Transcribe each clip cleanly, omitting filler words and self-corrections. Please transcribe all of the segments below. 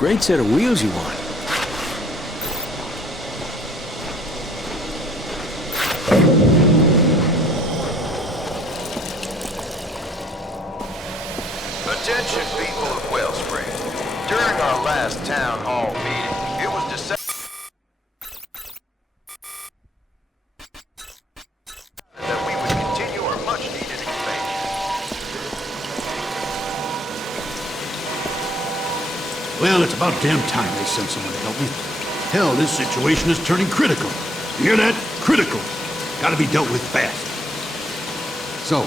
Great set of wheels you want. Attention people of Wellspring. During our last town hall meeting, it was decided that we would continue our much-needed expansion. Well, it's about damn time they sent someone to help me. Hell, this situation is turning critical. You hear that? Critical. Gotta be dealt with fast. So,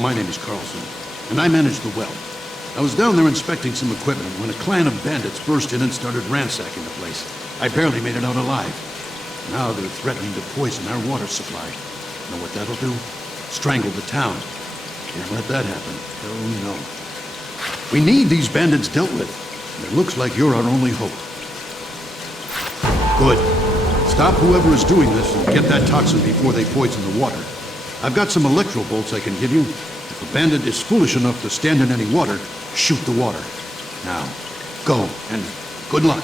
my name is Carlson, and I manage the well. I was down there inspecting some equipment when a clan of bandits burst in and started ransacking the place. I barely made it out alive. Now they're threatening to poison our water supply. Know what that'll do? Strangle the town. Can't let that happen. Hell no. We need these bandits dealt with. And it looks like you're our only hope. Good. Stop whoever is doing this and get that toxin before they poison the water. I've got some electro bolts I can give you. If a bandit is foolish enough to stand in any water, shoot the water. Now, go, and good luck.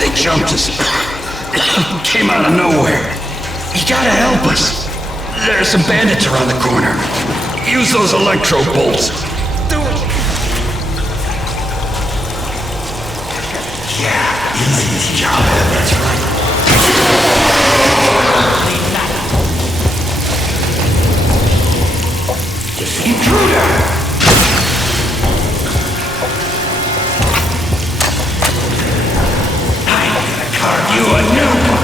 They jumped us. Came out of nowhere. You gotta help us. There's some bandits around the corner. Use those electro bolts. Yeah, you like this job, that's right. Intruder! I'm gonna carve you a new one.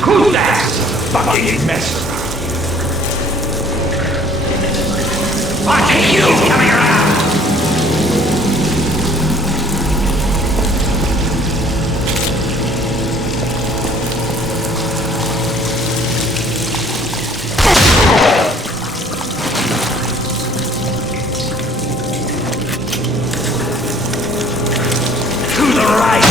Who's that? Fucking mess. I'll take you coming around. To the right.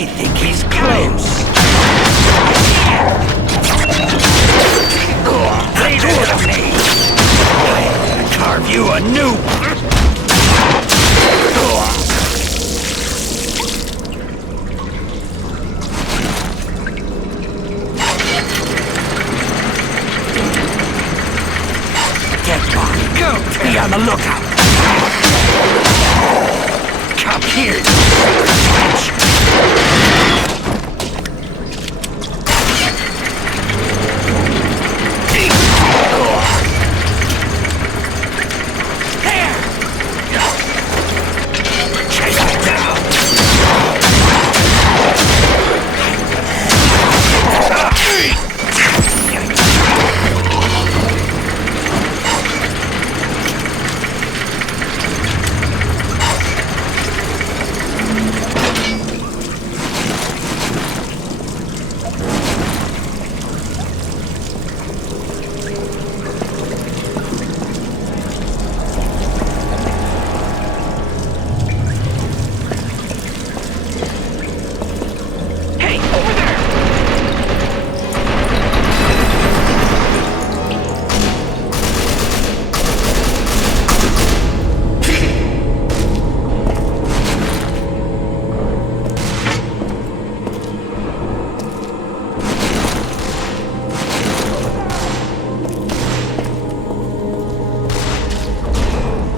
I think he's close. Lay to me. I'm gonna carve you a new one. Get back. Go. Be on the lookout. Come here.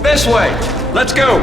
This way! Let's go!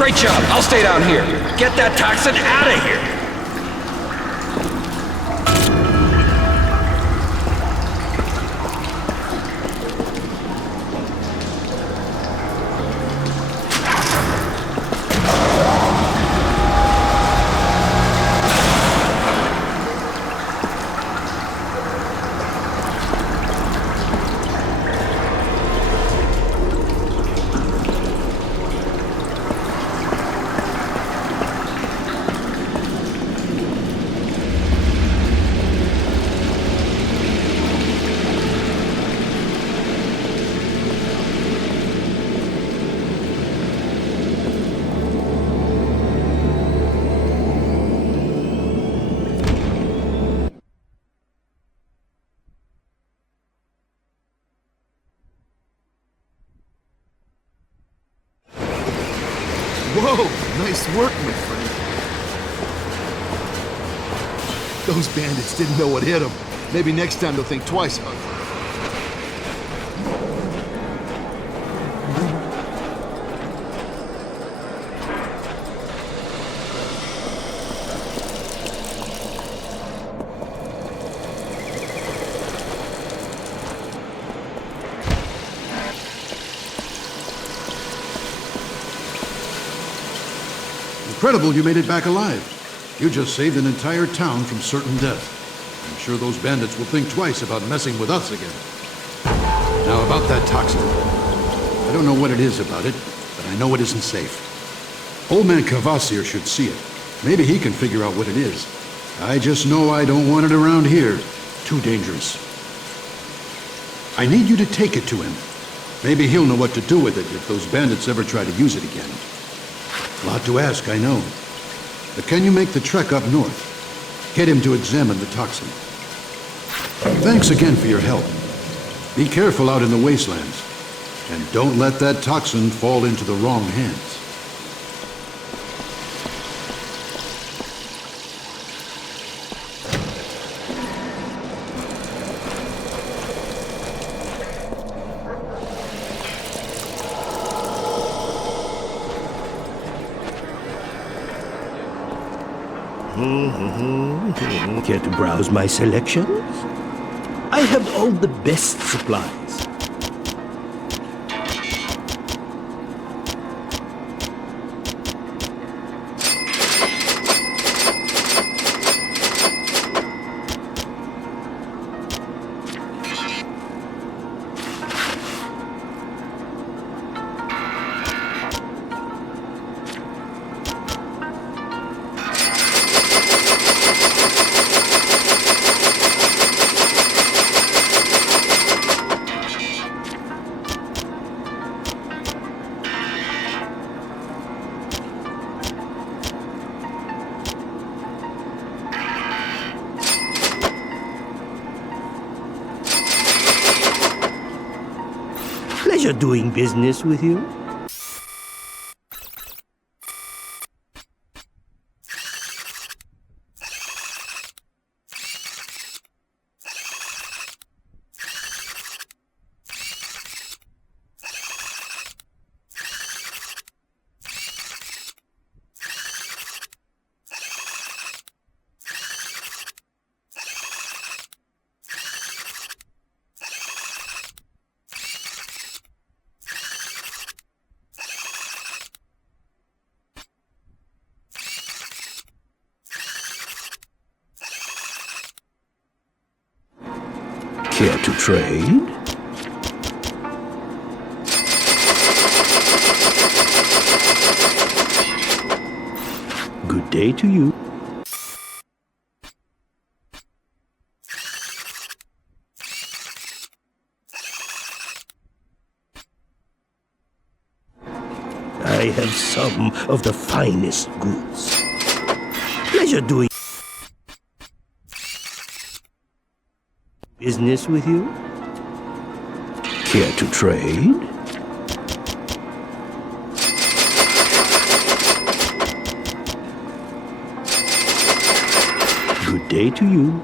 Great job. I'll stay down here. Get that toxin out of here. Whoa, nice work, my friend. Those bandits didn't know what hit them. Maybe next time they'll think twice about it. Incredible you made it back alive. You just saved an entire town from certain death. I'm sure those bandits will think twice about messing with us again. Now about that toxin. I don't know what it is about it, but I know it isn't safe. Old man Kvasir should see it. Maybe he can figure out what it is. I just know I don't want it around here. Too dangerous. I need you to take it to him. Maybe he'll know what to do with it if those bandits ever try to use it again. A lot to ask, I know. But can you make the trek up north? Get him to examine the toxin. Thanks again for your help. Be careful out in the wastelands. And don't let that toxin fall into the wrong hands. Care to browse my selections? I have all the best supplies. Pleasure doing business with you. Care to trade? Good day to you. I have some of the finest goods. Pleasure doing business with you? Care to trade? Good day to you.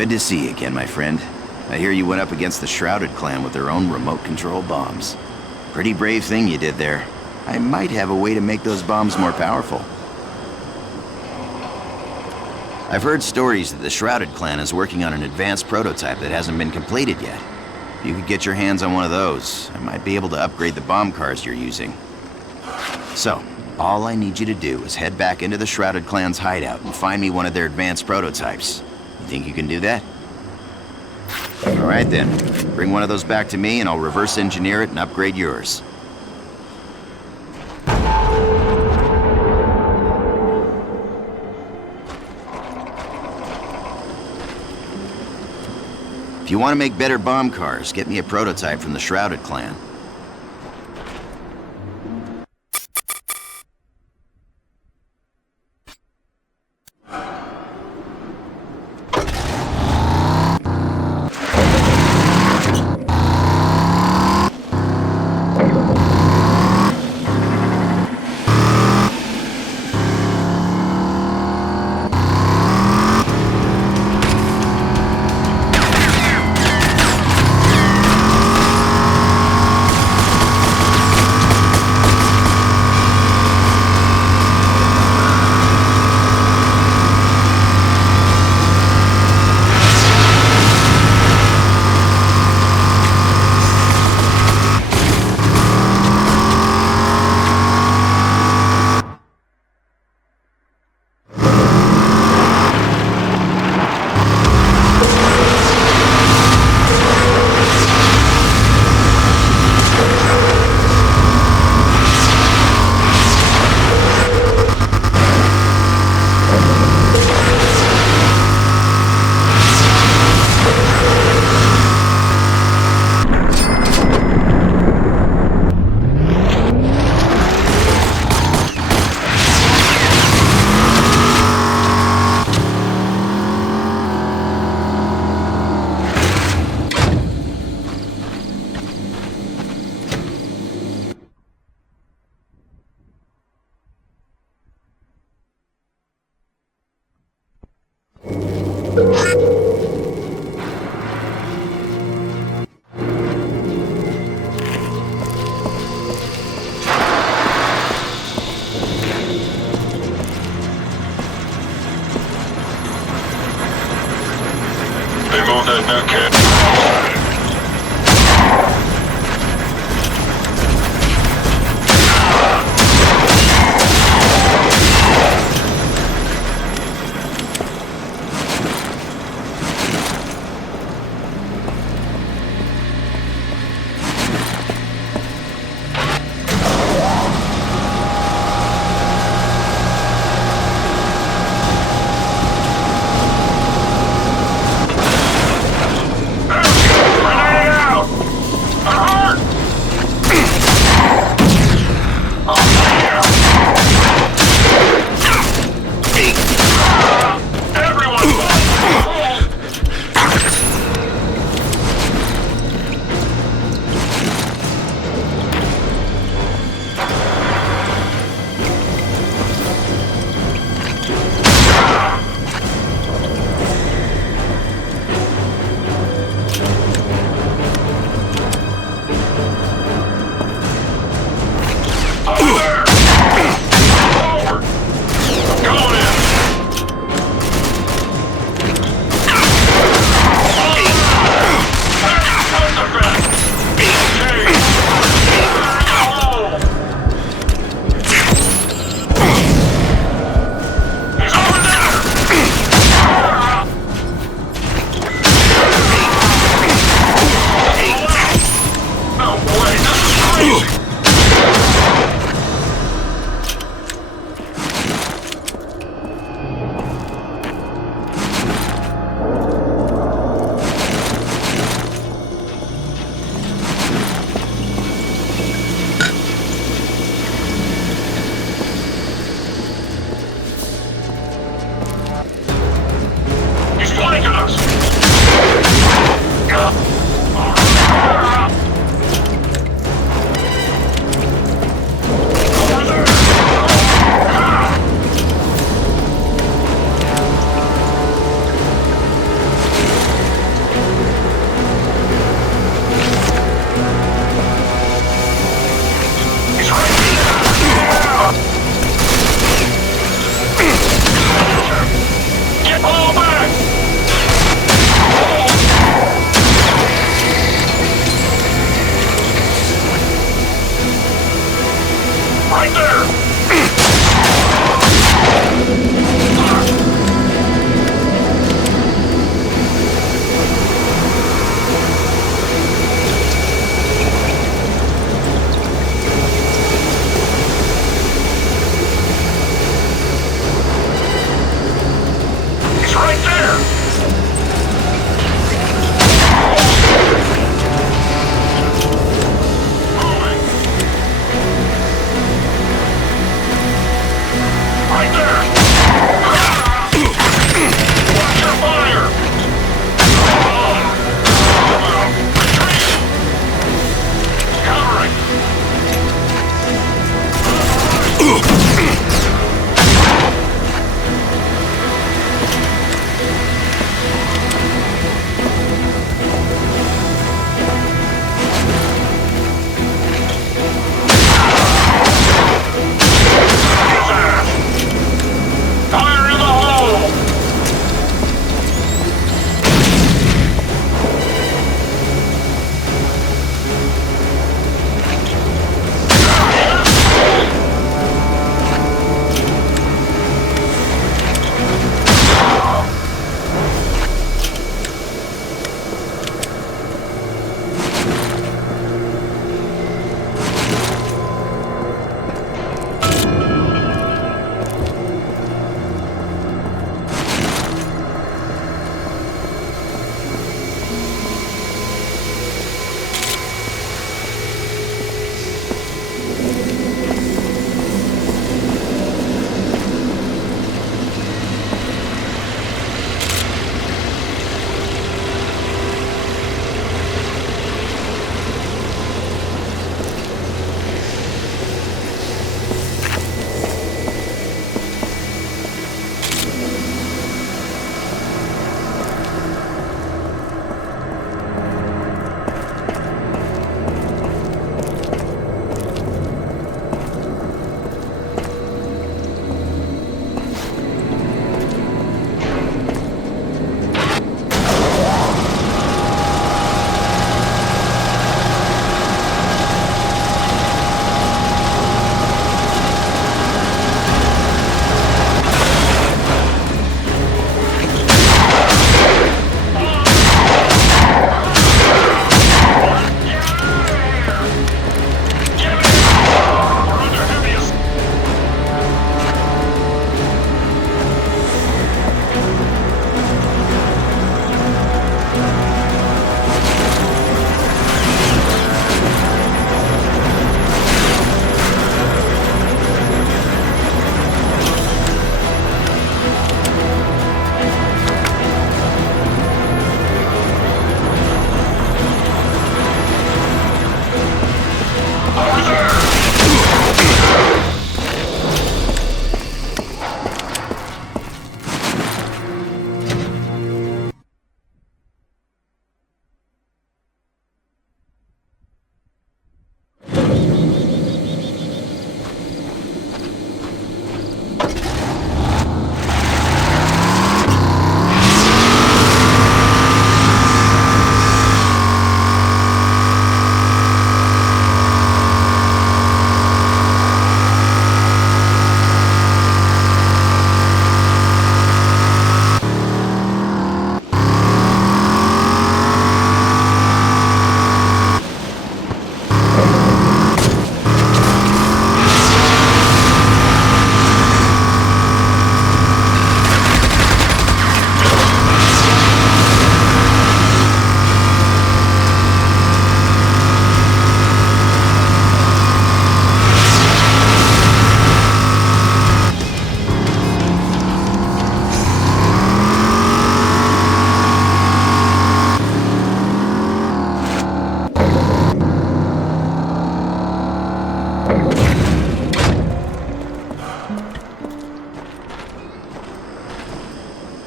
Good to see you again, my friend. I hear you went up against the Shrouded clan with their own remote-control bombs. Pretty brave thing you did there. I might have a way to make those bombs more powerful. I've heard stories that the Shrouded clan is working on an advanced prototype that hasn't been completed yet. If you could get your hands on one of those, I might be able to upgrade the bomb cars you're using. So, all I need you to do is head back into the Shrouded clan's hideout and find me one of their advanced prototypes. You think you can do that? Alright then. Bring one of those back to me and I'll reverse engineer it and upgrade yours. If you want to make better bomb cars, get me a prototype from the Shrouded clan.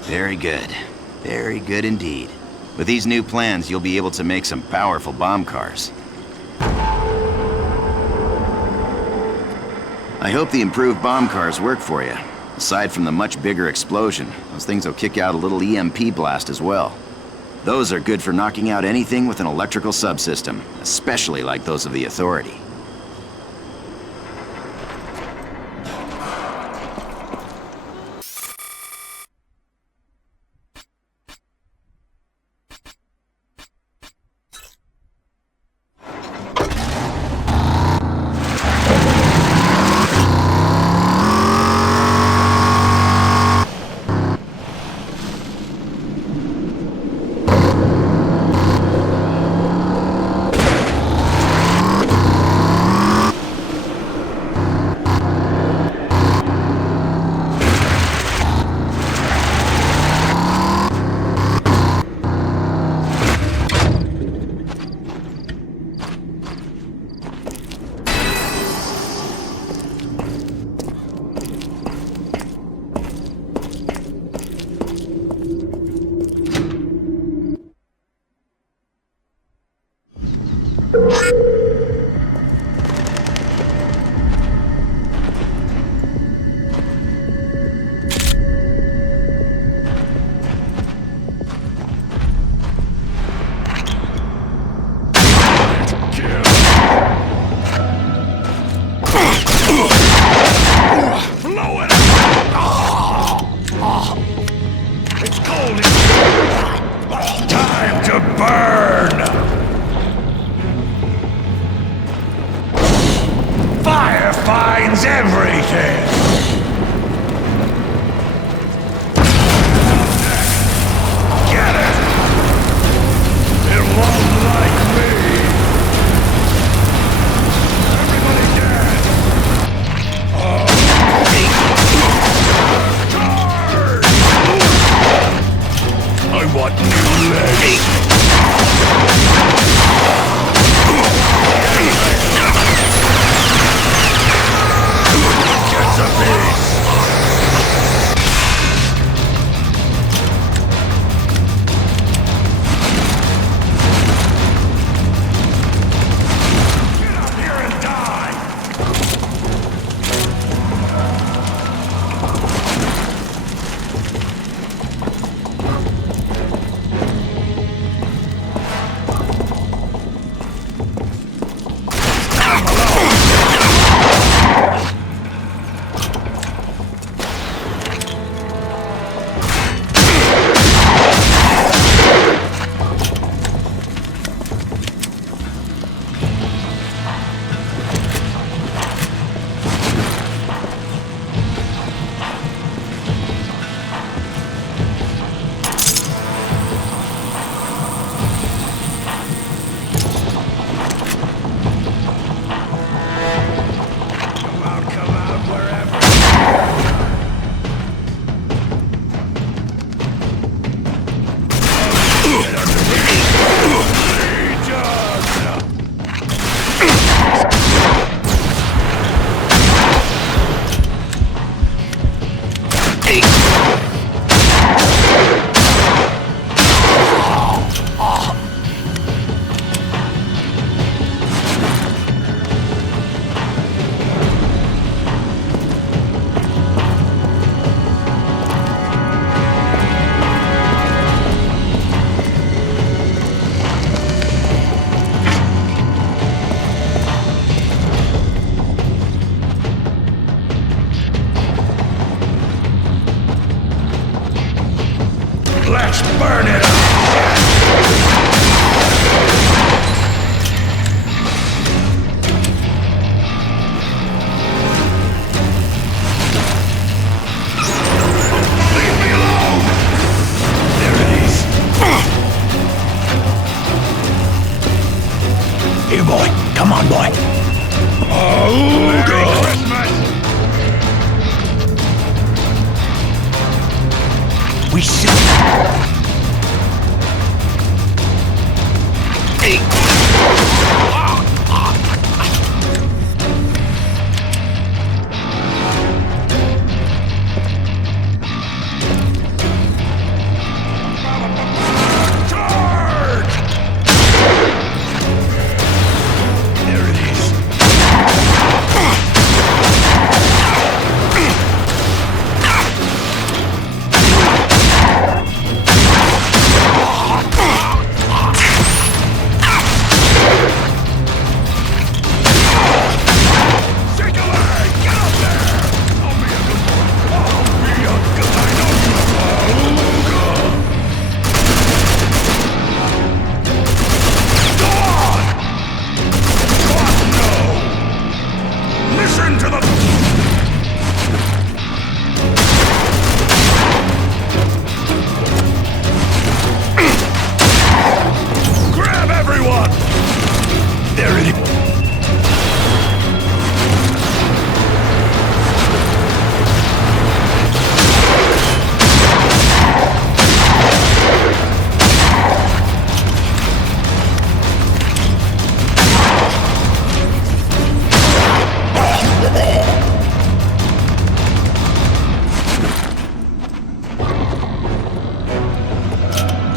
Very good. Very good indeed. With these new plans, you'll be able to make some powerful bomb cars. I hope the improved bomb cars work for you. Aside from the much bigger explosion, those things will kick out a little EMP blast as well. Those are good for knocking out anything with an electrical subsystem, especially like those of the Authority. Let's burn it up! Leave me alone! There it is. Here, boy. Come on, boy. Oh, Merry Christmas! We should.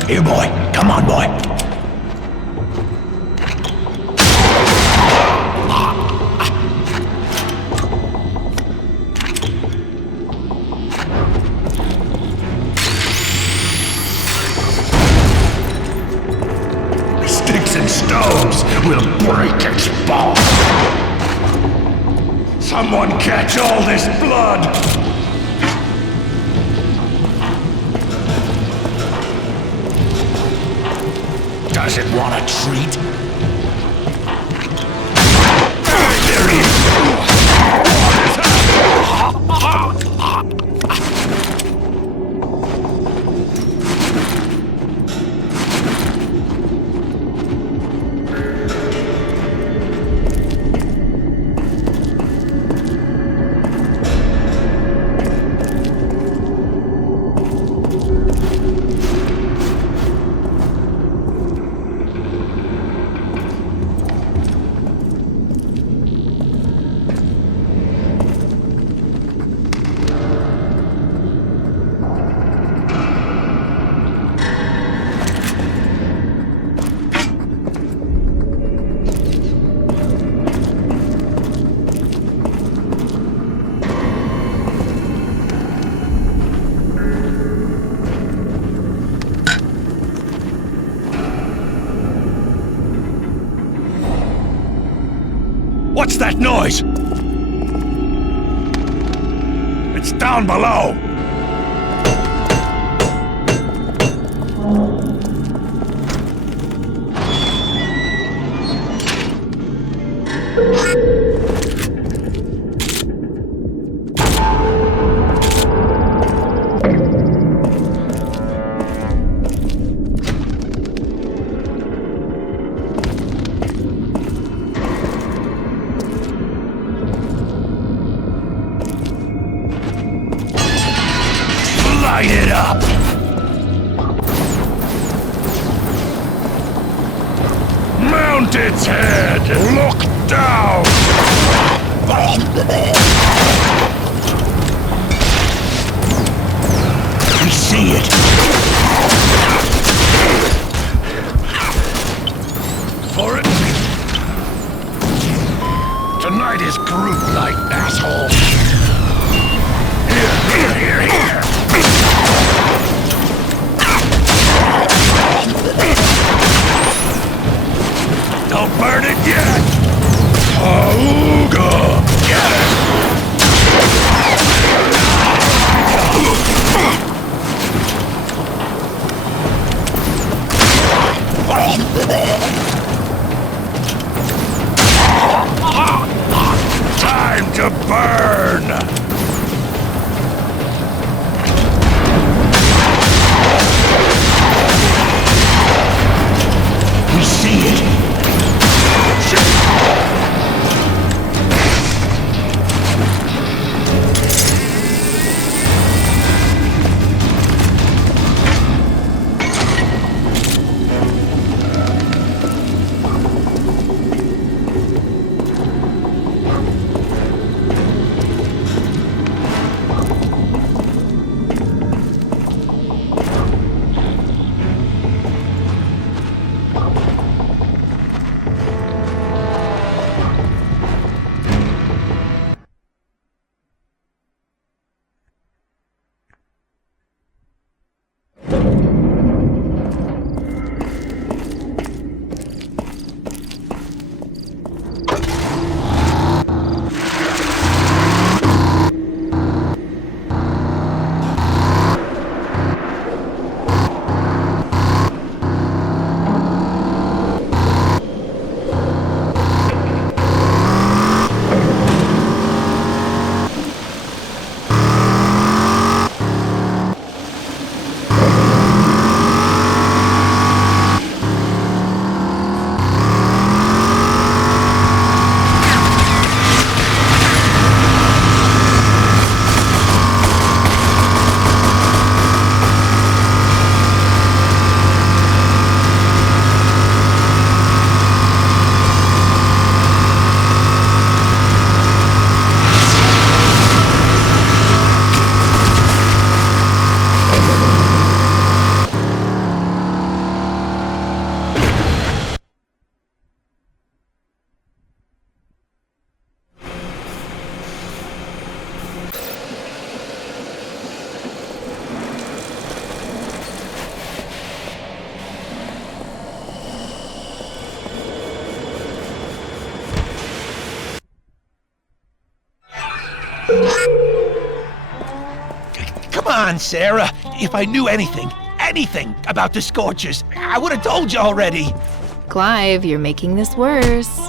Here, boy. Come on, boy. Sticks and stones will break its bones. Someone catch all this blood! Does it want a treat? There he is! What's that noise? It's down below. Light it up! Mount its head! Look down! We see it! For it! Tonight is Groot night, asshole! Here! Don't burn it yet! Auga! Get it! Time to burn! We see it! on, Sarah. If I knew anything about the Scorchers, I would have told you already. Clive, you're making this worse.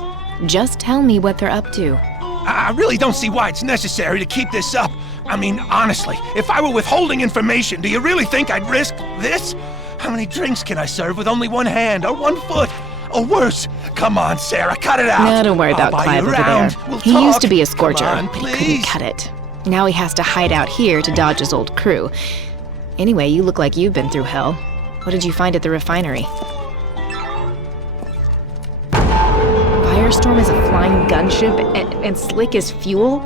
Just tell me what they're up to. I really don't see why it's necessary to keep this up. I mean, honestly, if I were withholding information, do you really think I'd risk this? How many drinks can I serve with only one hand or one foot? Or worse? Come on, Sarah, cut it out. No, don't worry about Clive over there. We'll he talk. used to be a Scorcher, Come on, but he couldn't please. cut it. Now he has to hide out here to dodge his old crew. Anyway, you look like you've been through hell. What did you find at the refinery? Firestorm is a flying gunship and Slick is fuel?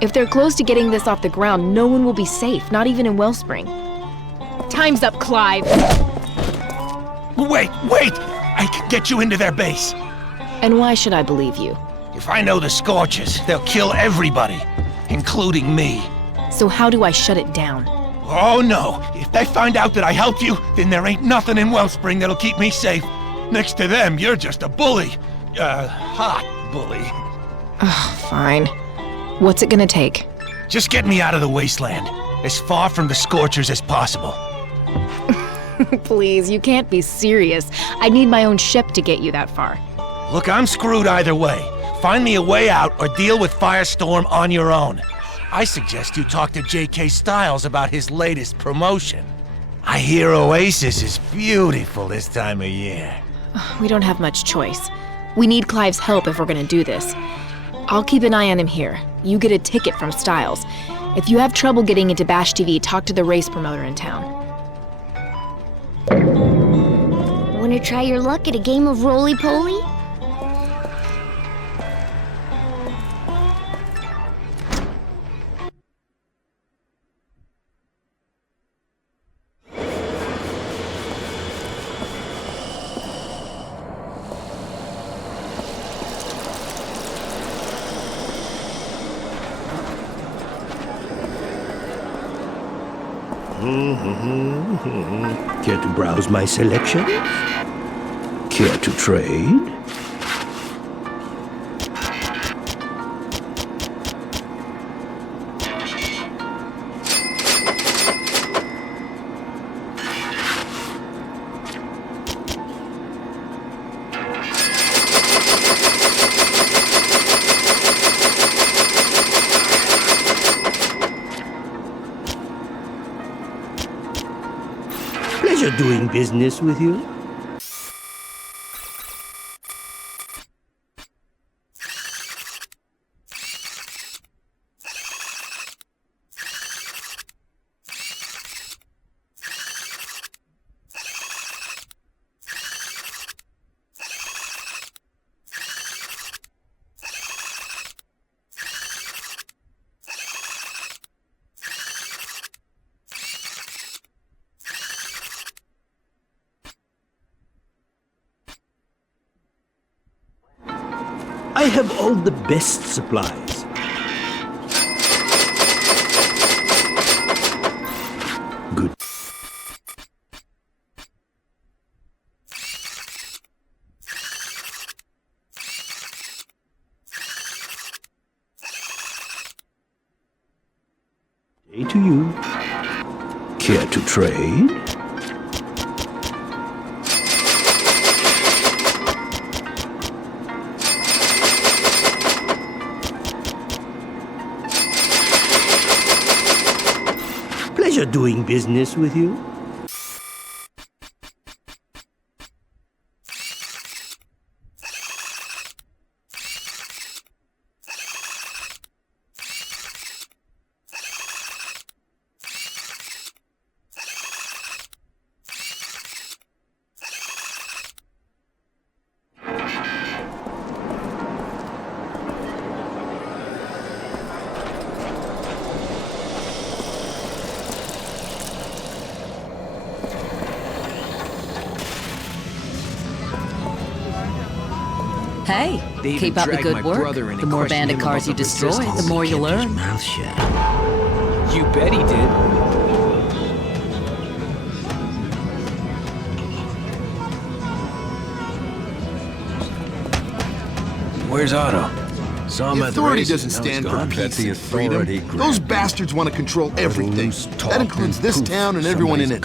If they're close to getting this off the ground, no one will be safe, not even in Wellspring. Time's up, Clive! Wait! I can get you into their base. And why should I believe you? If I know the Scorchers, they'll kill everybody, including me. So how do I shut it down? Oh no! If they find out that I helped you, then there ain't nothing in Wellspring that'll keep me safe. Next to them, you're just a bully. Hot bully. Fine. What's it gonna take? Just get me out of the wasteland, as far from the Scorchers as possible. Please, you can't be serious. I need my own ship to get you that far. Look, I'm screwed either way. Find me a way out or deal with Firestorm on your own. I suggest you talk to J.K. Styles about his latest promotion. I hear Oasis is beautiful this time of year. We don't have much choice. We need Clive's help if we're gonna do this. I'll keep an eye on him here. You get a ticket from Styles. If you have trouble getting into Bash TV, talk to the race promoter in town. Wanna try your luck at a game of roly-poly? Care to browse my selection? Care to trade? Pleasure doing business with you. I have all the best supplies. Good. Day to you. Care to trade? Pleasure doing business with you. Hey, keep up the good work. The more bandit cars you destroy, the more you learn. Mouth shut. You bet he did. Where's Otto? The authority doesn't stand for peace and freedom. Those bastards want to control everything. That includes this town and everyone in it.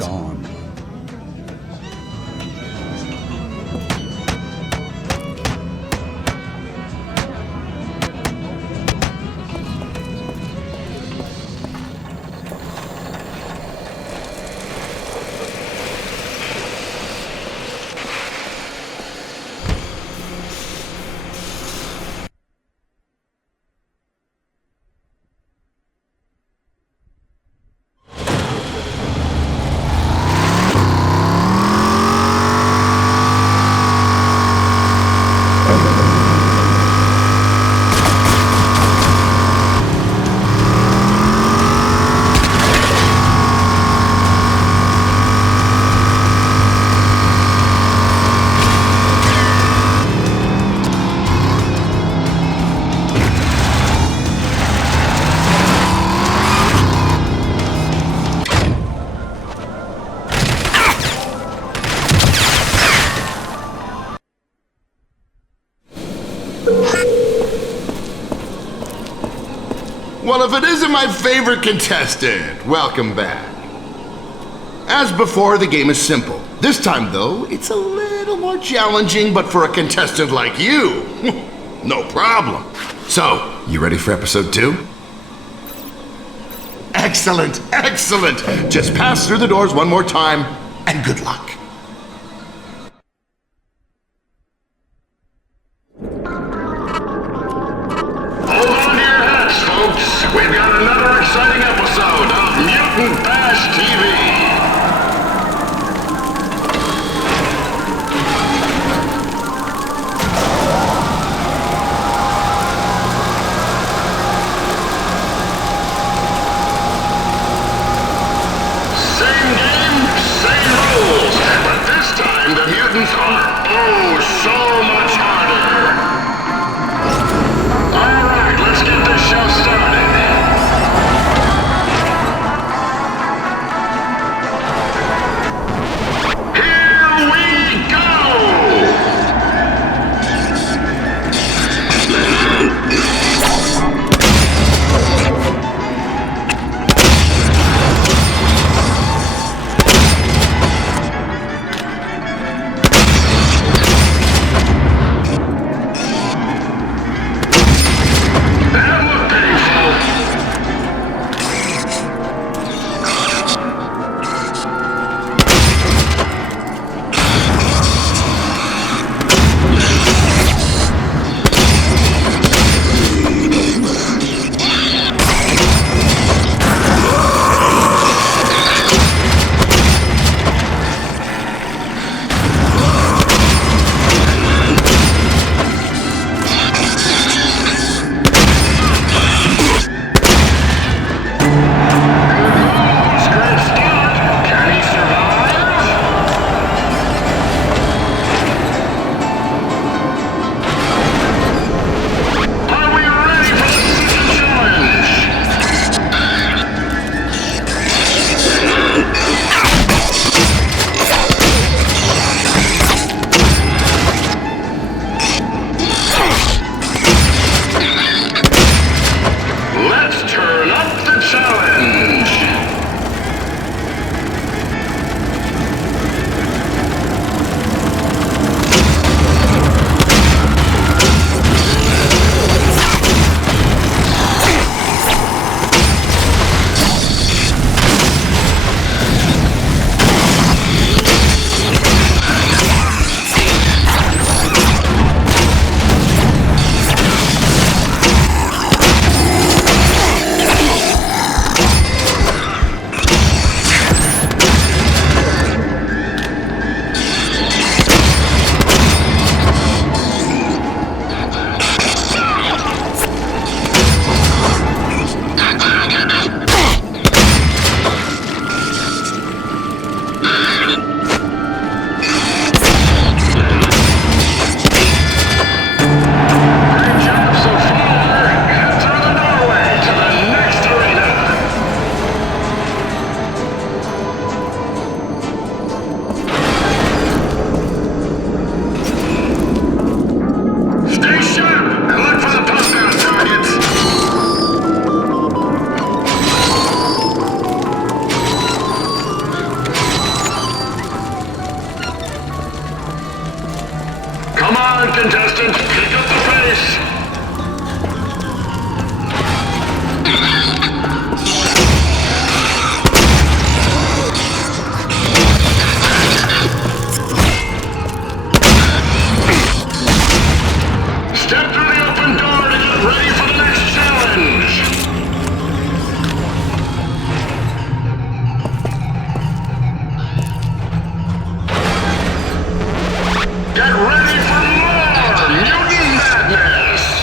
Well, if it isn't my favorite contestant, welcome back. As before, the game is simple. This time, though, it's a little more challenging, but for a contestant like you, no problem. So, you ready for episode 2? Excellent, excellent! Just pass through the doors one more time, and good luck. We've got another exciting episode of Mutant Bash TV! Same game, same rules! on, contestant. Pick up the pace. Step through the open door to get ready for the next challenge. Get ready for more mutant madness!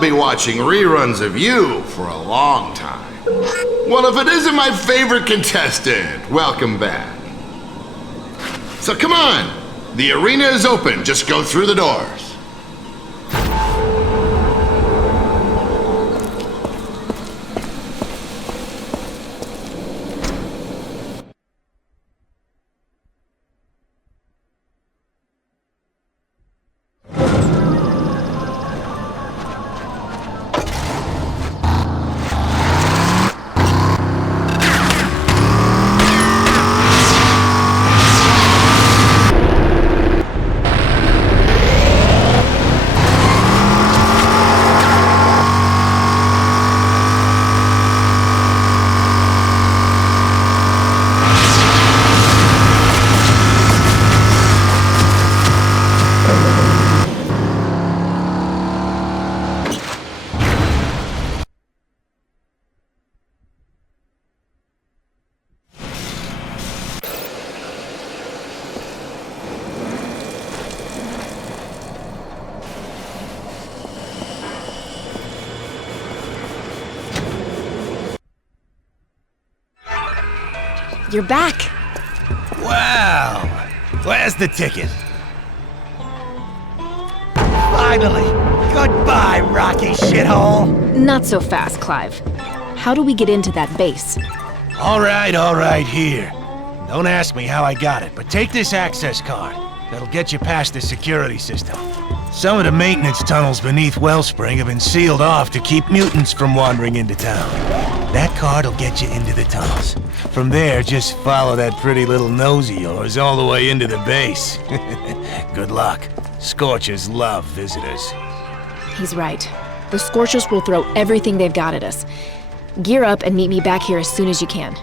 be watching reruns of you for a long time. Well, if it isn't my favorite contestant, welcome back. So come on, the arena is open, just go through the doors. You're back. Wow. Where's the ticket? Finally. Goodbye, rocky shithole. Not so fast, Clive. How do we get into that base? All right, here. Don't ask me how I got it, but take this access card. That'll get you past the security system. Some of the maintenance tunnels beneath Wellspring have been sealed off to keep mutants from wandering into town. That card will get you into the tunnels. From there, just follow that pretty little nose of yours all the way into the base. Good luck. Scorchers love visitors. He's right. The Scorchers will throw everything they've got at us. Gear up and meet me back here as soon as you can.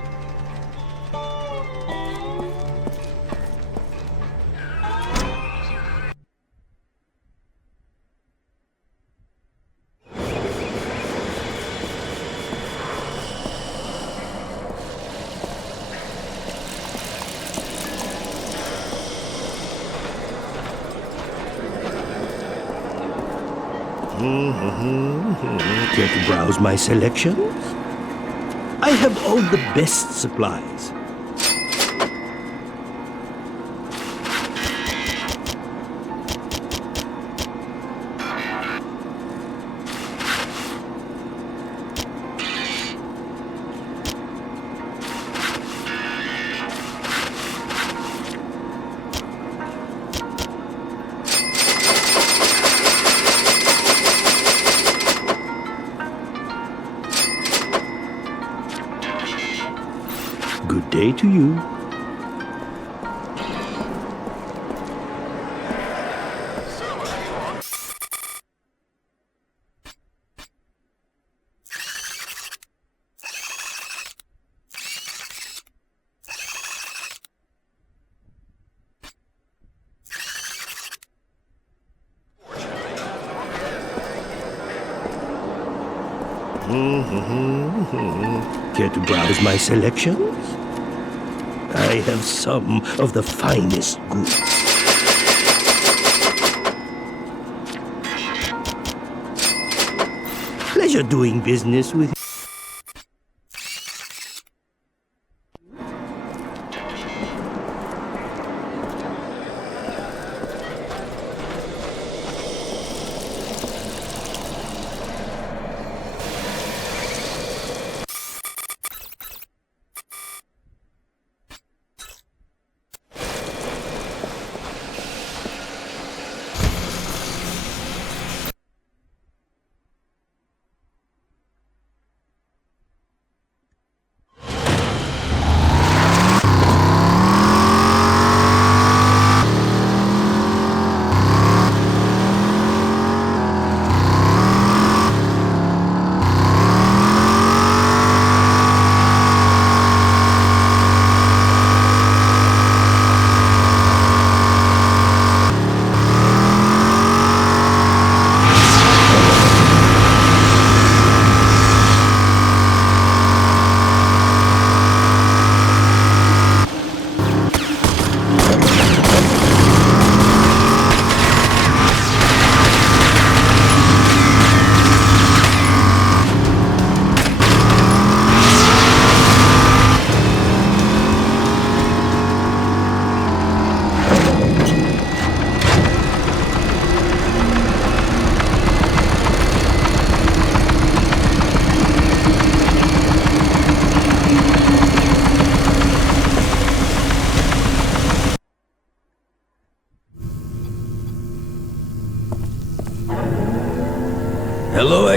Care to browse my selections? I have all the best supplies. Good day to you. Care to browse my selections? I have some of the finest goods. Pleasure doing business with you.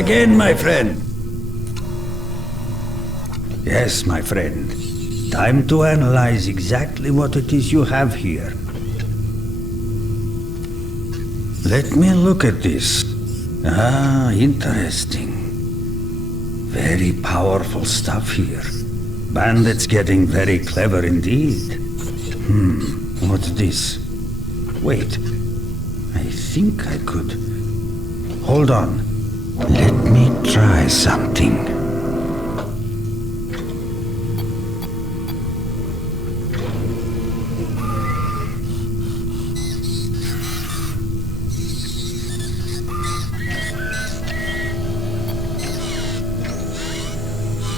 again, my friend. Yes, my friend. Time to analyze exactly what it is you have here. Let me look at this. Ah, interesting. Very powerful stuff here. Bandits getting very clever indeed. What's this? Wait. I think I could... Hold on. Let me try something.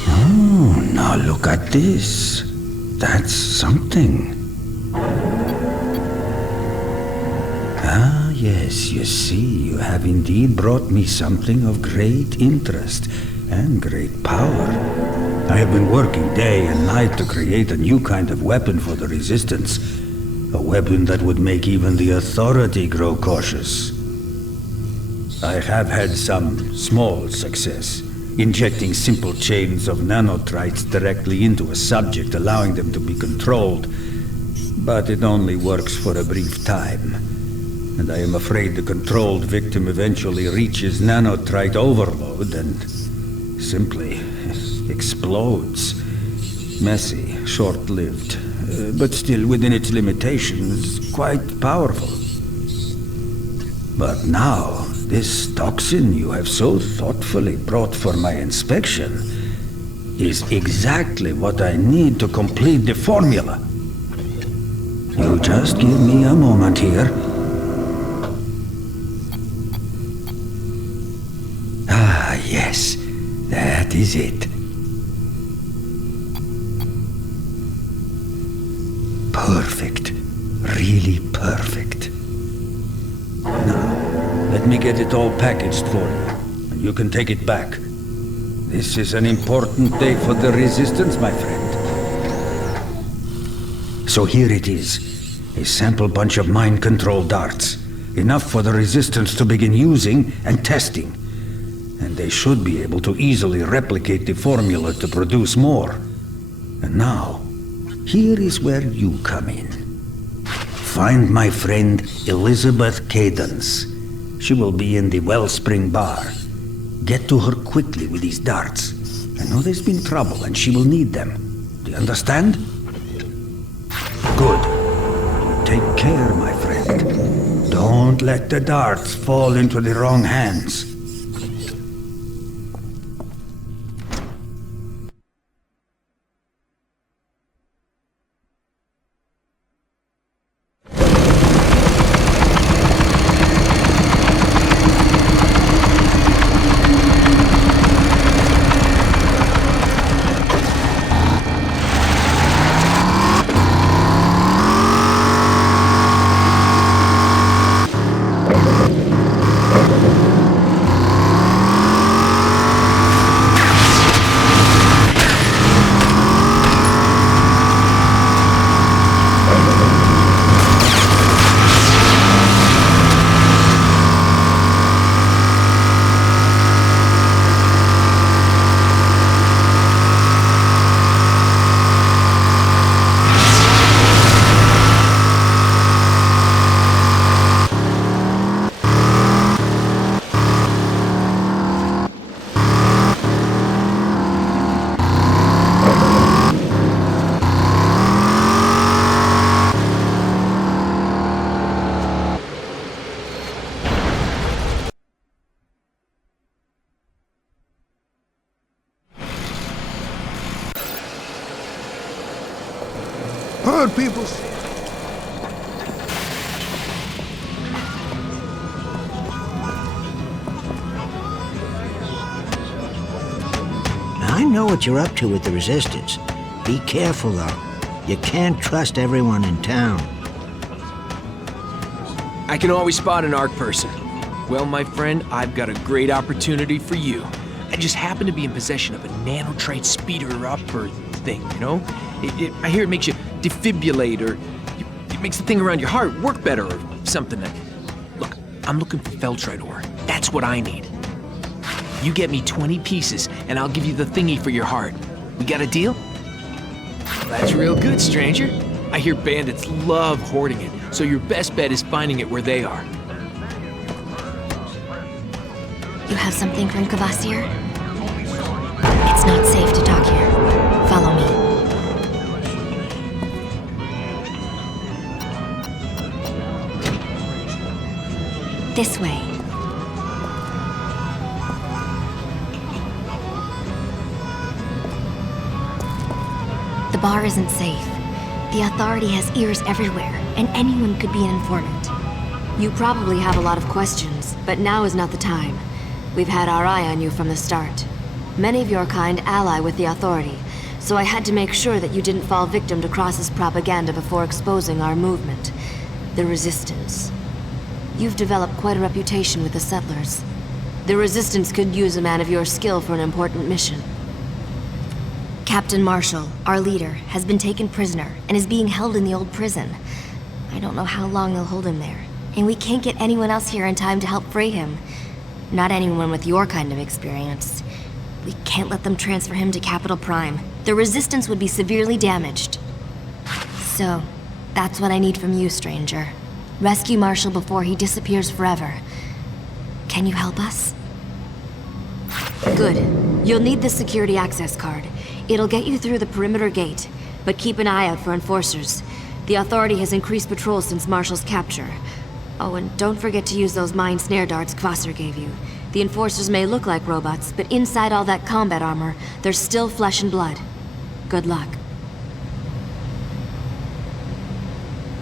Oh, now look at this. That's something. Ah, yes, you see, you have indeed brought me something of great interest and great power. I have been working day and night to create a new kind of weapon for the Resistance. A weapon that would make even the Authority grow cautious. I have had some small success, injecting simple chains of nanotrites directly into a subject, allowing them to be controlled. But it only works for a brief time. And I am afraid the controlled victim eventually reaches nanotrite overload and simply explodes. Messy, short-lived, but still within its limitations, quite powerful. But now, this toxin you have so thoughtfully brought for my inspection is exactly what I need to complete the formula. You just give me a moment here. Ah, yes, that is it. Perfect. Really perfect. Now, let me get it all packaged for you, and you can take it back. This is an important day for the Resistance, my friend. So here it is. A sample bunch of mind-control darts. Enough for the Resistance to begin using and testing. And they should be able to easily replicate the formula to produce more. And now, here is where you come in. Find my friend Elizabeth Cadence. She will be in the Wellspring Bar. Get to her quickly with these darts. I know there's been trouble and she will need them. Do you understand? Good. You take care, my friend. Don't let the darts fall into the wrong hands. Herd people. I know what you're up to with the Resistance. Be careful, though. You can't trust everyone in town. I can always spot an ARK person. Well, my friend, I've got a great opportunity for you. I just happen to be in possession of a nanotrite speeder-upper thing, you know? I hear it makes you defibrillate, or it makes the thing around your heart work better, or something. Look, I'm looking for feltrite ore. That's what I need. You get me 20 pieces, and I'll give you the thingy for your heart. We got a deal? That's real good, stranger. I hear bandits love hoarding it, so your best bet is finding it where they are. You have something from Kvasir? It's not safe to talk here. Follow me. This way. The bar isn't safe. The Authority has ears everywhere, and anyone could be an informant. You probably have a lot of questions, but now is not the time. We've had our eye on you from the start. Many of your kind ally with the Authority, so I had to make sure that you didn't fall victim to Cross's propaganda before exposing our movement. The Resistance. You've developed quite a reputation with the settlers. The Resistance could use a man of your skill for an important mission. Captain Marshall, our leader, has been taken prisoner and is being held in the old prison. I don't know how long they'll hold him there, and we can't get anyone else here in time to help free him. Not anyone with your kind of experience. We can't let them transfer him to Capital Prime. The Resistance would be severely damaged. So, that's what I need from you, stranger. Rescue Marshall before he disappears forever. Can you help us? Good. You'll need the security access card. It'll get you through the perimeter gate, but keep an eye out for enforcers. The Authority has increased patrols since Marshall's capture. Oh, and don't forget to use those mine snare darts Kvasir gave you. The enforcers may look like robots, but inside all that combat armor, there's still flesh and blood. Good luck.